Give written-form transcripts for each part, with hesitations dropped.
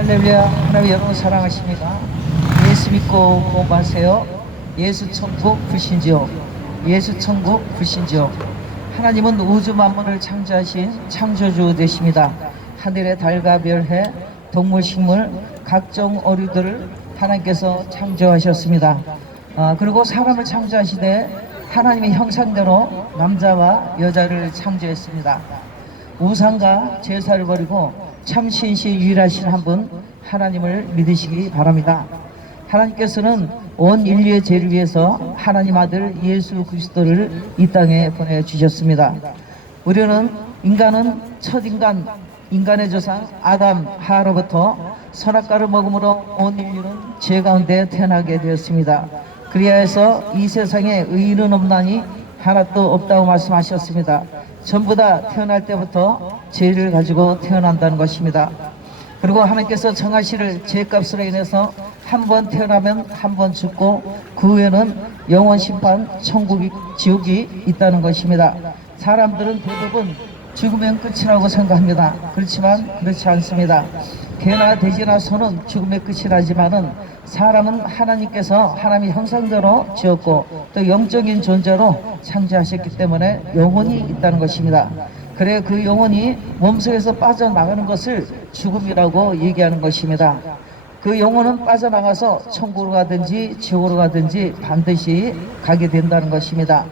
할렐루야. 하나님 여러분 사랑하십니까? 예수 믿고 공부하세요. 예수 천국 불신지요. 예수 천국 불신지요. 하나님은 우주 만물을 창조하신 창조주 되십니다. 하늘의 달과 별해 동물 식물 각종 어류들을 하나님께서 창조하셨습니다. 그리고 사람을 창조하시되 하나님의 형상대로 남자와 여자를 창조했습니다. 우상과 제사를 버리고 참신시 유일하신 한 분 하나님을 믿으시기 바랍니다. 하나님께서는 온 인류의 죄를 위해서 하나님 아들 예수 그리스도를 이 땅에 보내주셨습니다. 우리는 인간은 첫인간, 인간의 조상 아담 하로부터 선악과를 먹음으로 온 인류는 죄 가운데 태어나게 되었습니다. 그리하여서 이 세상에 의인은 없나니 하나도 없다고 말씀하셨습니다. 전부 다 태어날 때부터 죄를 가지고 태어난다는 것입니다. 그리고 하나님께서 정하시를 죄값으로 인해서 한 번 태어나면 한 번 죽고 그 후에는 영원 심판, 천국이, 지옥이 있다는 것입니다. 사람들은 대부분 죽으면 끝이라고 생각합니다. 그렇지만 그렇지 않습니다. 개나 돼지나 소는 죽음의 끝이라지만은 사람은 하나님께서 하나님의 형상대로 지었고 또 영적인 존재로 창조하셨기 때문에 영혼이 있다는 것입니다. 그래 그 영혼이 몸속에서 빠져나가는 것을 죽음이라고 얘기하는 것입니다. 그 영혼은 빠져나가서 천국으로 가든지 지옥으로 가든지 반드시 가게 된다는 것입니다.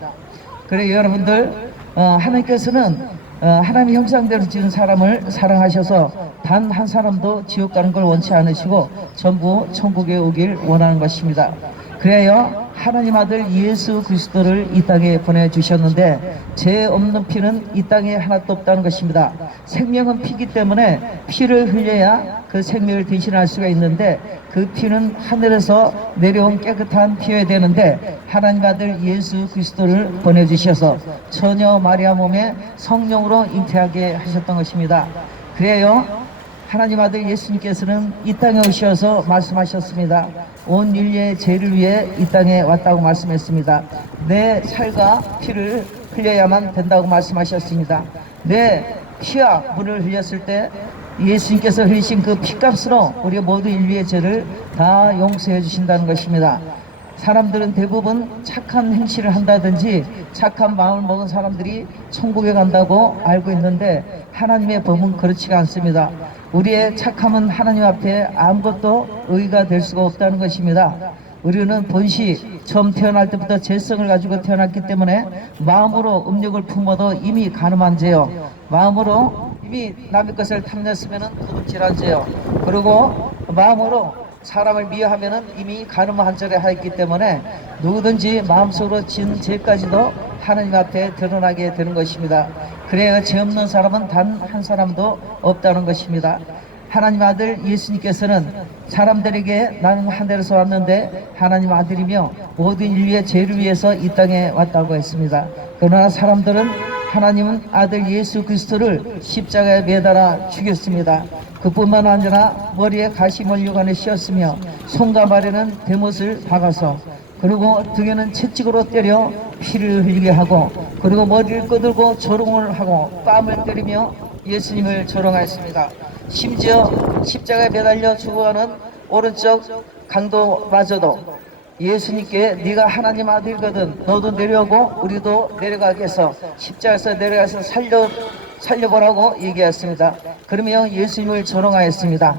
그래 여러분들 하나님께서는 하나님의 형상대로 지은 사람을 사랑하셔서 단 한 사람도 지옥 가는 걸 원치 않으시고 전부 천국에 오길 원하는 것입니다. 그래요 하나님 아들 예수 그리스도를 이 땅에 보내주셨는데 죄 없는 피는 이 땅에 하나도 없다는 것입니다. 생명은 피기 때문에 피를 흘려야 그 생명을 대신할 수가 있는데 그 피는 하늘에서 내려온 깨끗한 피여야 되는데 하나님 아들 예수 그리스도를 보내주셔서 처녀 마리아 몸에 성령으로 잉태하게 하셨던 것입니다. 그래요 하나님 아들 예수님께서는 이 땅에 오셔서 말씀하셨습니다. 온 인류의 죄를 위해 이 땅에 왔다고 말씀했습니다. 내 살과 피를 흘려야만 된다고 말씀하셨습니다. 내 피와 물을 흘렸을 때 예수님께서 흘리신 그 피값으로 우리 모두 인류의 죄를 다 용서해 주신다는 것입니다. 사람들은 대부분 착한 행실을 한다든지 착한 마음을 먹은 사람들이 천국에 간다고 알고 있는데 하나님의 법은 그렇지가 않습니다. 우리의 착함은 하나님 앞에 아무것도 의의가 될 수가 없다는 것입니다. 우리는 본시 처음 태어날 때부터 죄성을 가지고 태어났기 때문에 마음으로 음욕을 품어도 이미 가늠한 죄요. 마음으로 이미 남의 것을 탐냈으면 도둑질한 죄요. 그리고 마음으로 사람을 미워하면 이미 가늠한 죄를 하였기 때문에 누구든지 마음속으로 지은 죄까지도 하나님 앞에 드러나게 되는 것입니다. 그래야 죄 없는 사람은 단 한 사람도 없다는 것입니다. 하나님 아들 예수님께서는 사람들에게 나는 하늘에서 왔는데 하나님 아들이며 모든 인류의 죄를 위해서 이 땅에 왔다고 했습니다. 그러나 사람들은 하나님은 아들 예수 그리스도를 십자가에 매달아 죽였습니다. 그뿐만 아니라 머리에 가시멀류관을 씌웠으며 손과 발에는 대못을 박아서 그리고 등에는 채찍으로 때려 피를 흘리게 하고 그리고 머리를 끄들고 조롱을 하고 뺨을 때리며 예수님을 조롱하였습니다. 심지어 십자가에 매달려 죽어가는 오른쪽 강도마저도 예수님께 네가 하나님 아들이거든 너도 내려오고 우리도 내려가게 해서 십자가에서 내려가서 살려보라고 얘기했습니다. 그러며 예수님을 조롱하였습니다.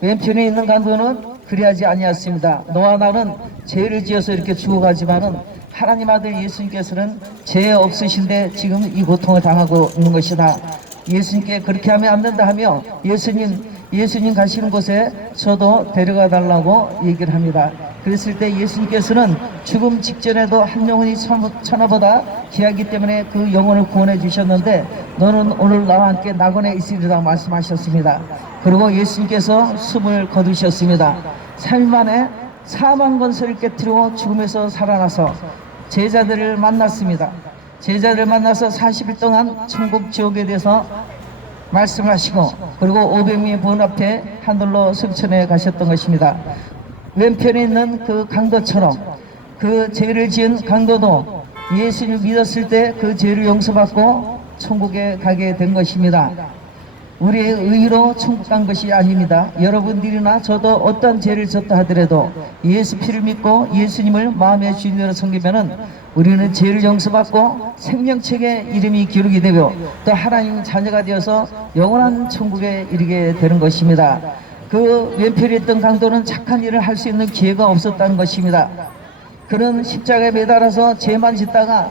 왼편에 있는 강도는 그리하지 아니었습니다. 너와 나는 죄를 지어서 이렇게 죽어가지만은 하나님 아들 예수님께서는 죄 없으신데 지금 이 고통을 당하고 있는 것이다. 예수님께 그렇게 하면 안 된다 하며 예수님 가시는 곳에 저도 데려가 달라고 얘기를 합니다. 그랬을 때 예수님께서는 죽음 직전에도 한 영혼이 천하보다 귀하기 때문에 그 영혼을 구원해 주셨는데 너는 오늘 나와 함께 낙원에 있으리라고 말씀하셨습니다. 그리고 예수님께서 숨을 거두셨습니다. 3일 만에 사망 권세를 깨뜨리고 죽음에서 살아나서 제자들을 만났습니다. 제자들을 만나서 40일 동안 천국 지옥에 대해서 말씀하시고 그리고 500명의 문 앞에 하늘로 승천해 가셨던 것입니다. 왼편에 있는 그 강도처럼 그 죄를 지은 강도도 예수님을 믿었을 때 그 죄를 용서받고 천국에 가게 된 것입니다. 우리의 의로 천국 간 것이 아닙니다. 여러분들이나 저도 어떤 죄를 졌다 하더라도 예수 피를 믿고 예수님을 마음의 주인으로 섬기면은 우리는 죄를 용서받고 생명책에 이름이 기록이 되고 또 하나님 자녀가 되어서 영원한 천국에 이르게 되는 것입니다. 그 왼편에 있던 강도는 착한 일을 할 수 있는 기회가 없었다는 것입니다. 그는 십자가에 매달아서 죄만 짓다가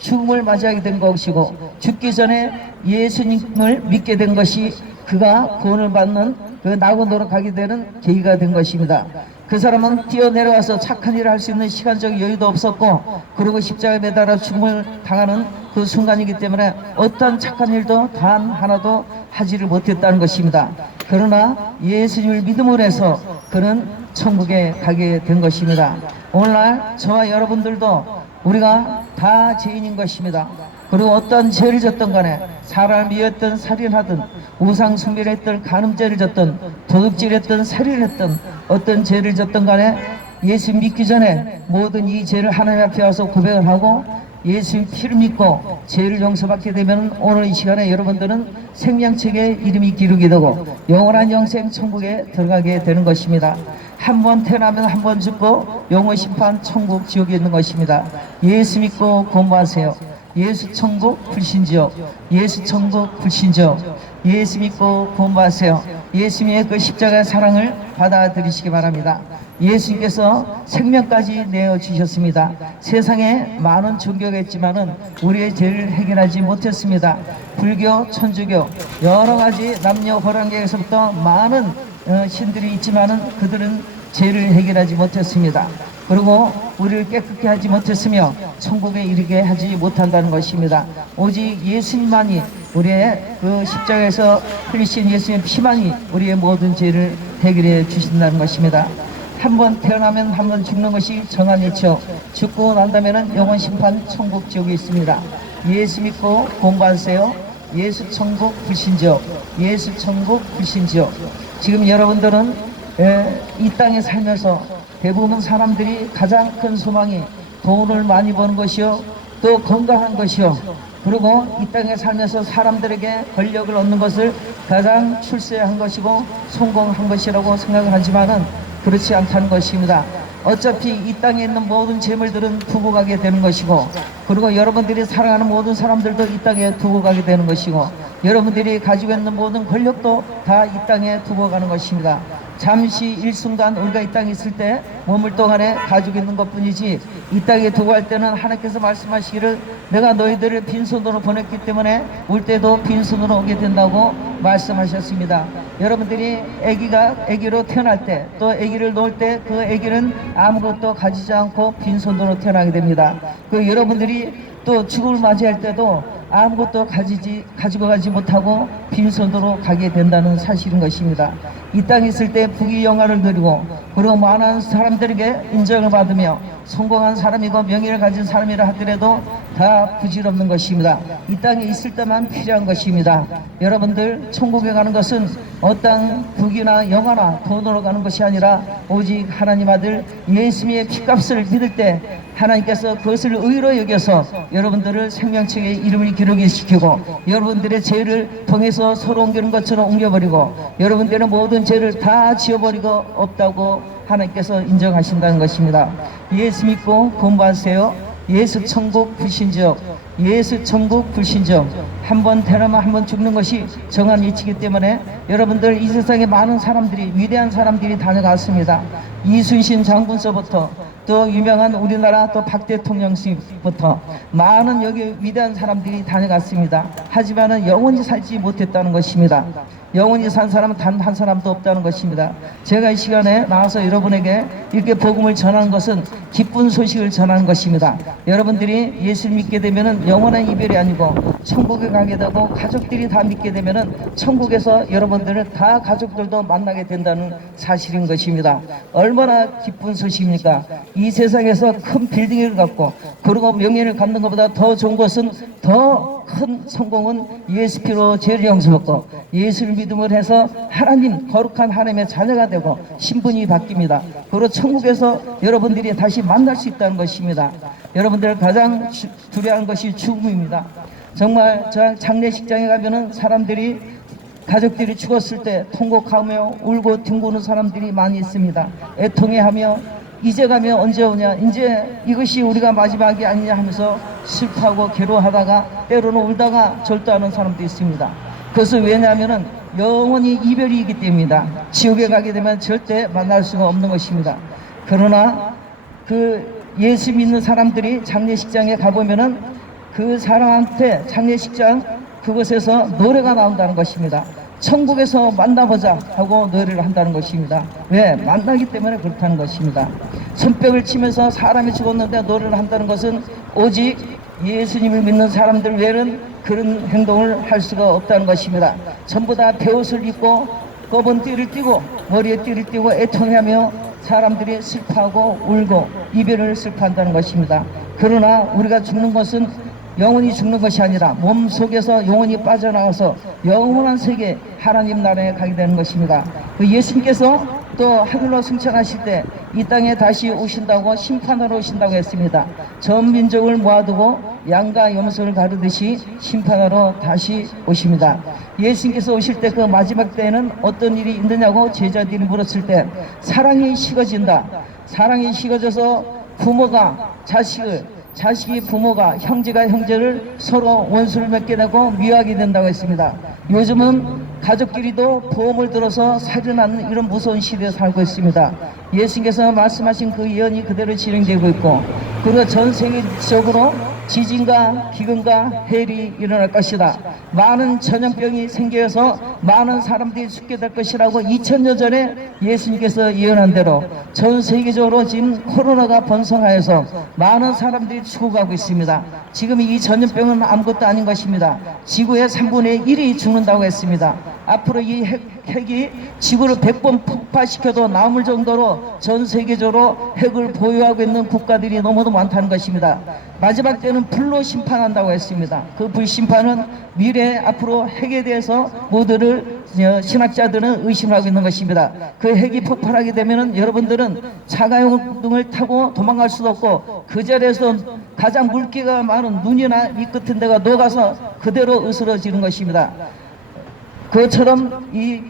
죽음을 맞이하게 된 것이고 죽기 전에 예수님을 믿게 된 것이 그가 구원을 받는 그 낙원으로 가게 되는 계기가 된 것입니다. 그 사람은 뛰어내려와서 착한 일을 할 수 있는 시간적 여유도 없었고 그리고 십자가에 매달아 죽음을 당하는 그 순간이기 때문에 어떤 착한 일도 단 하나도 하지를 못했다는 것입니다. 그러나 예수님을 믿음으로 해서 그는 천국에 가게 된 것입니다. 오늘날 저와 여러분들도 우리가 다 죄인인 것입니다. 그리고 어떤 죄를 졌던 간에 사람을 미웠던 살인하든 우상 숭배를 했던 간음죄를 졌던 도둑질을 했던 살인을 했던 어떤 죄를 졌던 간에 예수 믿기 전에 모든 이 죄를 하나님 앞에 와서 고백을 하고 예수의 피를 믿고 죄를 용서받게 되면 오늘 이 시간에 여러분들은 생명책에 이름이 기록이 되고 영원한 영생 천국에 들어가게 되는 것입니다. 한 번 태어나면 한 번 죽고 영원 심판 천국 지옥에 있는 것입니다. 예수 믿고 공부하세요. 예수 천국 불신지옥, 예수 천국 불신지옥. 예수 믿고 공부하세요. 예수님의 그 십자가의 사랑을 받아들이시기 바랍니다. 예수님께서 생명까지 내어주셨습니다. 세상에 많은 종교가 있지만은 우리의 죄를 해결하지 못했습니다. 불교, 천주교, 여러 가지 남녀 호랑객에서부터 많은 신들이 있지만은 그들은 죄를 해결하지 못했습니다. 그리고 우리를 깨끗게 하지 못했으며 천국에 이르게 하지 못한다는 것입니다. 오직 예수님만이 우리의 그 십자가에서 흘리신 예수님의 피만이 우리의 모든 죄를 해결해 주신다는 것입니다. 한 번 태어나면 한 번 죽는 것이 정한 이치요 죽고 난다면은 영원 심판 천국 지옥이 있습니다. 예수 믿고 공부하세요. 예수 천국 불신지옥, 예수 천국 불신지옥. 지금 여러분들은 이 땅에 살면서 대부분 사람들이 가장 큰 소망이 돈을 많이 버는 것이요 또 건강한 것이요 그리고 이 땅에 살면서 사람들에게 권력을 얻는 것을 가장 출세한 것이고 성공한 것이라고 생각을 하지만은 그렇지 않다는 것입니다. 어차피 이 땅에 있는 모든 재물들은 두고 가게 되는 것이고 그리고 여러분들이 사랑하는 모든 사람들도 이 땅에 두고 가게 되는 것이고 여러분들이 가지고 있는 모든 권력도 다 이 땅에 두고 가는 것입니다. 잠시 일순간 우리가 이 땅에 있을 때 머물 동안에 가지고 있는 것뿐이지 이 땅에 두고 갈 때는 하나님께서 말씀하시기를 내가 너희들을 빈손으로 보냈기 때문에 올 때도 빈손으로 오게 된다고 말씀하셨습니다. 여러분들이 아기로 태어날 때 또 아기를 놓을 때 그 아기는 아무것도 가지지 않고 빈손으로 태어나게 됩니다. 그 여러분들이 또 죽음을 맞이할 때도 아무것도 가지고 가지 못하고 빈손으로 가게 된다는 사실인 것입니다. 이 땅에 있을 때 부귀영화를 누리고 그리고 많은 사람들에게 인정을 받으며 성공한 사람이고 명예를 가진 사람이라 하더라도 다 부질없는 것입니다. 이 땅에 있을 때만 필요한 것입니다. 여러분들 천국에 가는 것은 어떤 부귀나 영화나 돈으로 가는 것이 아니라 오직 하나님 아들 예수님의 피값을 믿을 때 하나님께서 그것을 의로 여겨서 여러분들을 생명책에 이름을 기록이 시키고 여러분들의 죄를 통해서 서로 옮기는 것처럼 옮겨버리고 여러분들의 모든 죄를 다 지워버리고 없다고 하나님께서 인정하신다는 것입니다. 예수 믿고 공부하세요. 예수 천국 불신지옥, 예수 천국 불신지옥. 한 번 태어나면 한 번 죽는 것이 정한 이치이기 때문에 여러분들 이 세상에 많은 사람들이 위대한 사람들이 다녀갔습니다. 이순신 장군서부터 또 유명한 우리나라 또 박 대통령부터 많은 여기 위대한 사람들이 다녀갔습니다. 하지만은 영원히 살지 못했다는 것입니다. 영원히 산 사람은 단 한 사람도 없다는 것입니다. 제가 이 시간에 나와서 여러분에게 이렇게 복음을 전하는 것은 기쁜 소식을 전하는 것입니다. 여러분들이 예수를 믿게 되면은 영원한 이별이 아니고 천국에 가게 되고 가족들이 다 믿게 되면은 천국에서 여러분들을 다 가족들도 만나게 된다는 사실인 것입니다. 얼마나 기쁜 소식입니까? 이 세상에서 큰 빌딩을 갖고 그리고 명예를 갖는 것보다 더 좋은 것은 더 큰 성공은 예수 피로 죄를 용서받고 예수를 믿음을 해서 하나님 거룩한 하나님의 자녀가 되고 신분이 바뀝니다. 그리고 천국에서 여러분들이 다시 만날 수 있다는 것입니다. 여러분들 가장 두려워하는 것이 죽음입니다. 정말 저 장례식장에 가면은 사람들이 가족들이 죽었을 때 통곡하며 울고 뒹구는 사람들이 많이 있습니다. 애통해하며 이제 가면 언제 오냐, 이제 이것이 우리가 마지막이 아니냐 하면서 슬퍼하고 괴로워하다가 때로는 울다가 절도하는 사람도 있습니다. 그것은 왜냐하면 영원히 이별이기 때문입니다. 지옥에 가게 되면 절대 만날 수가 없는 것입니다. 그러나 그 예수 믿는 사람들이 장례식장에 가보면은 그 사람한테 장례식장 그곳에서 노래가 나온다는 것입니다. 천국에서 만나보자 하고 노래를 한다는 것입니다. 왜? 만나기 때문에 그렇다는 것입니다. 손뼉을 치면서 사람이 죽었는데 노래를 한다는 것은 오직 예수님을 믿는 사람들 외에는 그런 행동을 할 수가 없다는 것입니다. 전부 다 베옷을 입고 검은 띠를 띠고 머리에 띠를 띠고 애통하며 사람들이 슬퍼하고 울고 이별을 슬퍼한다는 것입니다. 그러나 우리가 죽는 것은 영원히 죽는 것이 아니라 몸 속에서 영원히 빠져나가서 영원한 세계 하나님 나라에 가게 되는 것입니다. 그 예수님께서 또 하늘로 승천하실 때 이 땅에 다시 오신다고 심판하러 오신다고 했습니다. 전 민족을 모아두고 양과 염소를 가르듯이 심판하러 다시 오십니다. 예수님께서 오실 때 그 마지막 때에는 어떤 일이 있느냐고 제자들이 물었을 때 사랑이 식어진다. 사랑이 식어져서 부모가 자식을, 자식이 부모가, 형제가 형제를 서로 원수를 맺게 되고 미워하게 된다고 했습니다. 요즘은 가족끼리도 보험을 들어서 살인하는 이런 무서운 시대에 살고 있습니다. 예수님께서 말씀하신 그 예언이 그대로 진행되고 있고, 그리고 전 세계적으로 지진과 기근과 해일이 일어날 것이다. 많은 전염병이 생겨서 많은 사람들이 죽게 될 것이라고 2000년 전에 예수님께서 예언한 대로 전 세계적으로 지금 코로나가 번성하여서 많은 사람들이 죽어가고 있습니다. 지금 이 전염병은 아무것도 아닌 것입니다. 지구의 3분의 1이 죽는다고 했습니다. 앞으로 이 핵이 지구를 100번 폭파시켜도 남을 정도로 전 세계적으로 핵을 보유하고 있는 국가들이 너무도 많다는 것입니다. 마지막 때는 불로 심판한다고 했습니다. 그 불심판은 미래 앞으로 핵에 대해서 모두를 신학자들은 의심하고 있는 것입니다. 그 핵이 폭발하게 되면은 여러분들은 자가용 등을 타고 도망갈 수도 없고 그 자리에서 가장 물기가 많은 눈이나 이 끝은 데가 녹아서 그대로 으스러지는 것입니다. 그것처럼 이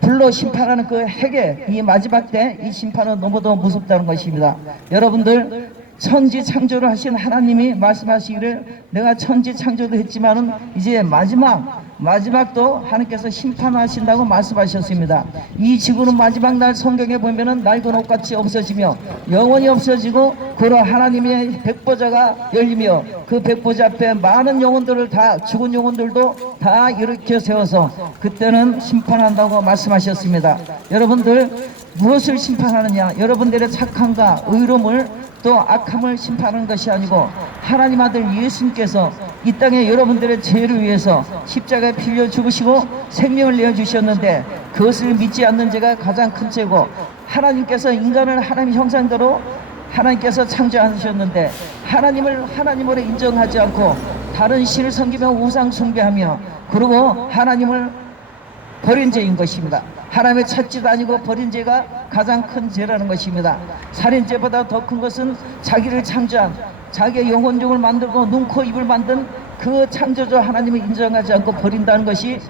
불로 심판하는 그 핵의 이 마지막 때 이 심판은 너무도 무섭다는 것입니다. 여러분들 천지 창조를 하신 하나님이 말씀하시기를 내가 천지 창조도 했지만은 이제 마지막도 하나님께서 심판하신다고 말씀하셨습니다. 이 지구는 마지막 날 성경에 보면은 낡은 옷같이 없어지며 영원히 없어지고 그러 하나님의 백보자가 열리며 그 백보자 앞에 많은 영혼들을 다 죽은 영혼들도 다 일으켜 세워서 그때는 심판한다고 말씀하셨습니다. 여러분들 무엇을 심판하느냐? 여러분들의 착함과 의로움을 또 악함을 심판하는 것이 아니고 하나님 아들 예수님께서 이 땅에 여러분들의 죄를 위해서 십자가에 빌려 죽으시고 생명을 내어주셨는데 그것을 믿지 않는 죄가 가장 큰 죄고 하나님께서 인간을 하나님 형상대로 하나님께서 창조하셨는데 하나님을 하나님으로 인정하지 않고 다른 신을 섬기며 우상 숭배하며 그리고 하나님을 버린 죄인 것입니다. 하나님의 찾지도 아니고 버린 죄가 가장 큰 죄라는 것입니다. 살인죄보다 더 큰 것은 자기를 창조한 자기의 영혼종을 만들고 눈, 코, 입을 만든 그 창조주 하나님을 인정하지 않고 버린다는 것이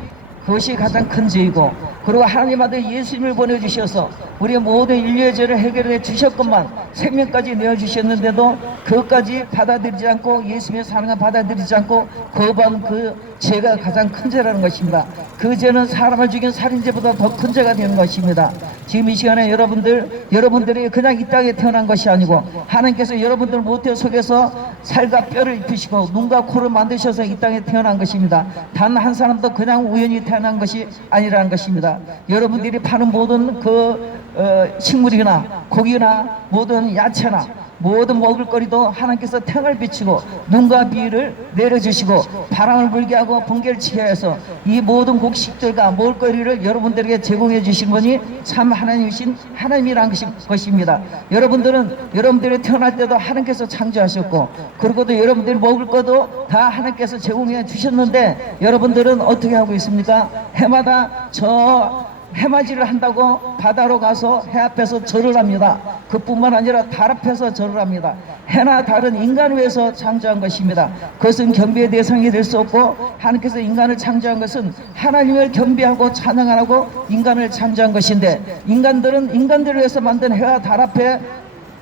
그것이 가장 큰 죄이고 그리고 하나님 아들 예수님을 보내주셔서 우리의 모든 인류의 죄를 해결해 주셨건만 생명까지 내어주셨는데도 그것까지 받아들이지 않고 예수님의 사랑을 받아들이지 않고 거부한 그 죄가 가장 큰 죄라는 것입니다. 그 죄는 사람을 죽인 살인죄보다 더 큰 죄가 되는 것입니다. 지금 이 시간에 여러분들이 그냥 이 땅에 태어난 것이 아니고 하나님께서 여러분들 모태 속에서 살과 뼈를 입히시고 눈과 코를 만드셔서 이 땅에 태어난 것입니다. 단 한 사람도 그냥 우연히 태어난 것이 아니라는 것입니다. 여러분들이 파는 모든 식물이나 고기나 모든 야채나 모든 먹을거리도 하나님께서 태양을 비치고 눈과 비를 내려주시고 바람을 불게 하고 번개를 치게 해서 이 모든 곡식들과 먹을거리를 여러분들에게 제공해 주신 분이 참 하나님이신 하나님이라는 것입니다. 여러분들이 태어날 때도 하나님께서 창조하셨고 그리고도 여러분들이 먹을 것도 다 하나님께서 제공해 주셨는데 여러분들은 어떻게 하고 있습니까? 해마다 저 해맞이를 한다고 바다로 가서 해 앞에서 절을 합니다. 그뿐만 아니라 달 앞에서 절을 합니다. 해나 달은 인간을 위해서 창조한 것입니다. 그것은 경배의 대상이 될 수 없고, 하나님께서 인간을 창조한 것은 하나님을 경배하고 찬양하라고 인간을 창조한 것인데, 인간들은 인간들을 위해서 만든 해와 달 앞에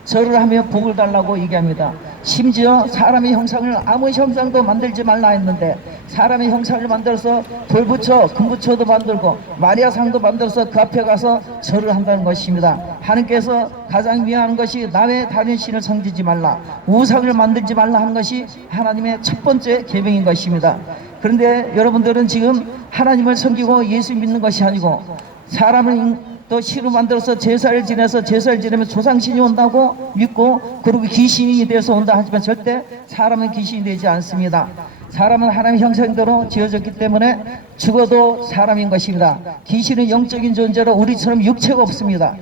절을 하며 복을 달라고 얘기합니다. 심지어 사람의 형상을 아무 형상도 만들지 말라 했는데, 사람의 형상을 만들어서 돌부처 금부처도 만들고 마리아상도 만들어서 그 앞에 가서 절을 한다는 것입니다. 하나님께서 가장 미워하는 것이 나 외에 다른 신을 섬기지 말라, 우상을 만들지 말라 하는 것이 하나님의 첫 번째 계명인 것입니다. 그런데 여러분들은 지금 하나님을 섬기고 예수 믿는 것이 아니고, 사람을 또 신으로 만들어서 제사를 지내서 제사를 지내면 조상신이 온다고 믿고, 그리고 귀신이 돼서 온다 하지만 절대 사람은 귀신이 되지 않습니다. 사람은 하나님의 형상대로 지어졌기 때문에 죽어도 사람인 것입니다. 귀신은 영적인 존재로 우리처럼 육체가 없습니다.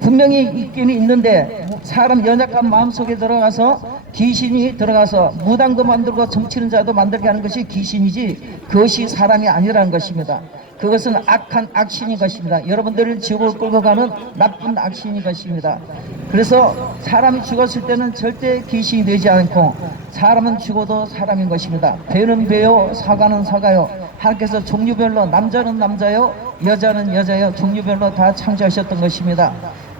분명히 있기는 있는데, 사람 연약한 마음속에 들어가서 귀신이 들어가서 무당도 만들고 점치는 자도 만들게 하는 것이 귀신이지, 그것이 사람이 아니라는 것입니다. 그것은 악한 악신인 것입니다. 여러분들을 지옥을 끌고 가는 나쁜 악신인 것입니다. 그래서 사람이 죽었을 때는 절대 귀신이 되지 않고, 사람은 죽어도 사람인 것입니다. 배는 배요, 사과는 사과요. 하나님께서 종류별로, 남자는 남자요, 여자는 여자요, 종류별로 다 창조하셨던 것입니다.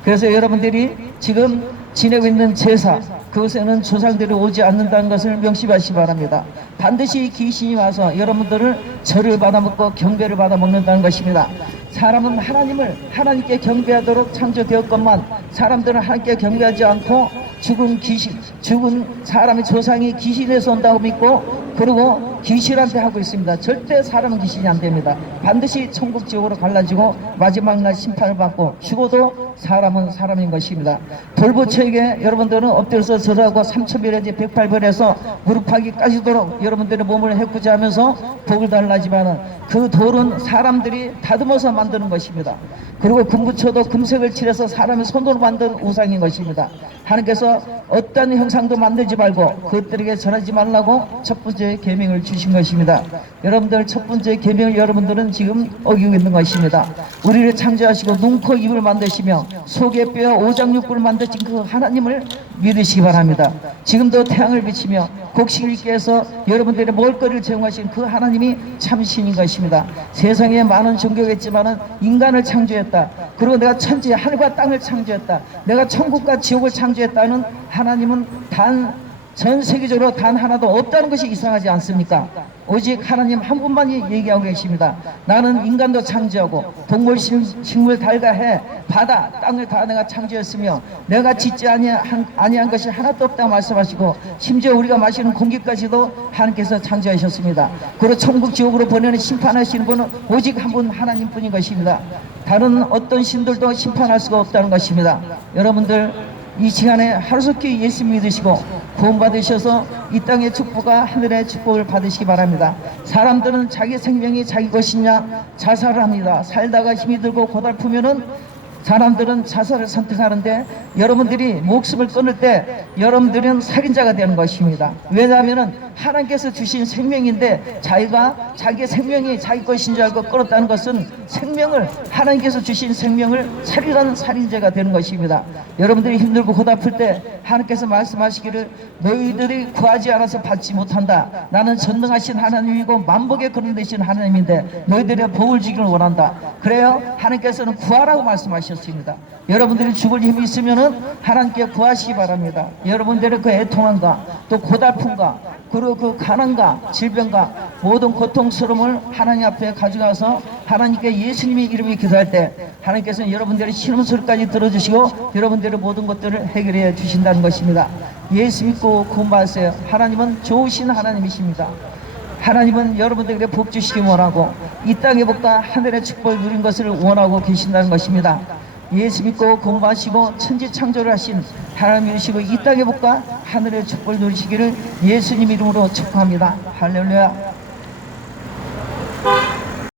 그래서 여러분들이 지금 지내고 있는 제사, 그것에는 조상들이 오지 않는다는 것을 명심하시기 바랍니다. 반드시 귀신이 와서 여러분들을 절을 받아먹고 경배를 받아먹는다는 것입니다. 사람은 하나님을 하나님께 경배하도록 창조되었건만, 사람들은 하나님께 경배하지 않고 죽은 귀신, 죽은 사람의 조상이 귀신에서 온다고 믿고, 그리고 귀신한테 하고 있습니다. 절대 사람은 귀신이 안 됩니다. 반드시 천국 지옥으로 갈라지고 마지막 날 심판을 받고, 죽어도 사람은 사람인 것입니다. 돌부처에게 여러분들은 엎드려서 절하고 3,000별에지 108별에서 무릎하기까지도록 여러분들의 몸을 해꾸지하면서 복을 달라지만은, 그 돌은 사람들이 다듬어서 만드는 것입니다. 그리고 금부처도 금색을 칠해서 사람의 손으로 만든 우상인 것입니다. 하나님께서 어떤 형상도 만들지 말고 그것들에게 전하지 말라고 첫 번째 계명을 주신 것입니다. 여러분들 첫 번째 계명을 여러분들은 지금 어기고 있는 것입니다. 우리를 창조하시고 눈, 코, 입을 만드시며 속에 뼈와 오장육부를 만드신 그 하나님을 믿으시기 바랍니다. 지금도 태양을 비치며 곡식을 있게 해서 여러분들의 먹을거리를 제공하신 그 하나님이 참신인 것입니다. 세상에 많은 종교가 있지만은 인간을 창조했다, 그리고 내가 천지 하늘과 땅을 창조했다, 내가 천국과 지옥을 창조했다는 하나님은 전 세계적으로 단 하나도 없다는 것이 이상하지 않습니까? 오직 하나님 한 분만이 얘기하고 계십니다. 나는 인간도 창조하고 동물, 식물, 달과 해, 바다, 땅을 다 내가 창조했으며 내가 짓지 아니한 것이 하나도 없다고 말씀하시고, 심지어 우리가 마시는 공기까지도 하나님께서 창조하셨습니다. 그리고 천국 지옥으로 보내는 심판하시는 분은 오직 한 분 하나님뿐인 것입니다. 다른 어떤 신들도 심판할 수가 없다는 것입니다. 여러분들 이 시간에 하루속히 예수 믿으시고 구원 받으셔서 이 땅의 축복과 하늘의 축복을 받으시기 바랍니다. 사람들은 자기 생명이 자기 것이냐 자살을 합니다. 살다가 힘이 들고 고달프면은 사람들은 자살을 선택하는데, 여러분들이 목숨을 끊을 때 여러분들은 살인자가 되는 것입니다. 왜냐하면 하나님께서 주신 생명인데, 자기가 자기의 생명이 자기 것인 줄 알고 끊었다는 것은 생명을, 하나님께서 주신 생명을 살인하는 살인자가 되는 것입니다. 여러분들이 힘들고 고달플 때 하나님께서 말씀하시기를 너희들이 구하지 않아서 받지 못한다. 나는 전능하신 하나님이고 만복의 근원 되신 하나님인데 너희들의 복을 주기를 원한다. 그래요, 하나님께서는 구하라고 말씀하셨습니다. 여러분들이 죽을 힘이 있으면은 하나님께 구하시기 바랍니다. 여러분들의 그 애통함과 또 고달픔과 그리고 그 가난과 질병과 모든 고통스러움을 하나님 앞에 가져가서 하나님께 예수님의 이름으로 기도할 때 하나님께서는 여러분들의 신음소리까지 들어주시고 여러분들의 모든 것들을 해결해 주신다는 것입니다. 예수 믿고 구원받으세요. 하나님은 좋으신 하나님이십니다. 하나님은 여러분들에게 복 주시기 원하고 이 땅의 복과 하늘의 축복을 누린 것을 원하고 계신다는 것입니다. 예수 믿고 구원받으시고 천지 창조를 하신 하나님이시고 이 땅의 복과 하늘의 축복을 누리시기를 예수님 이름으로 축복합니다. 할렐루야.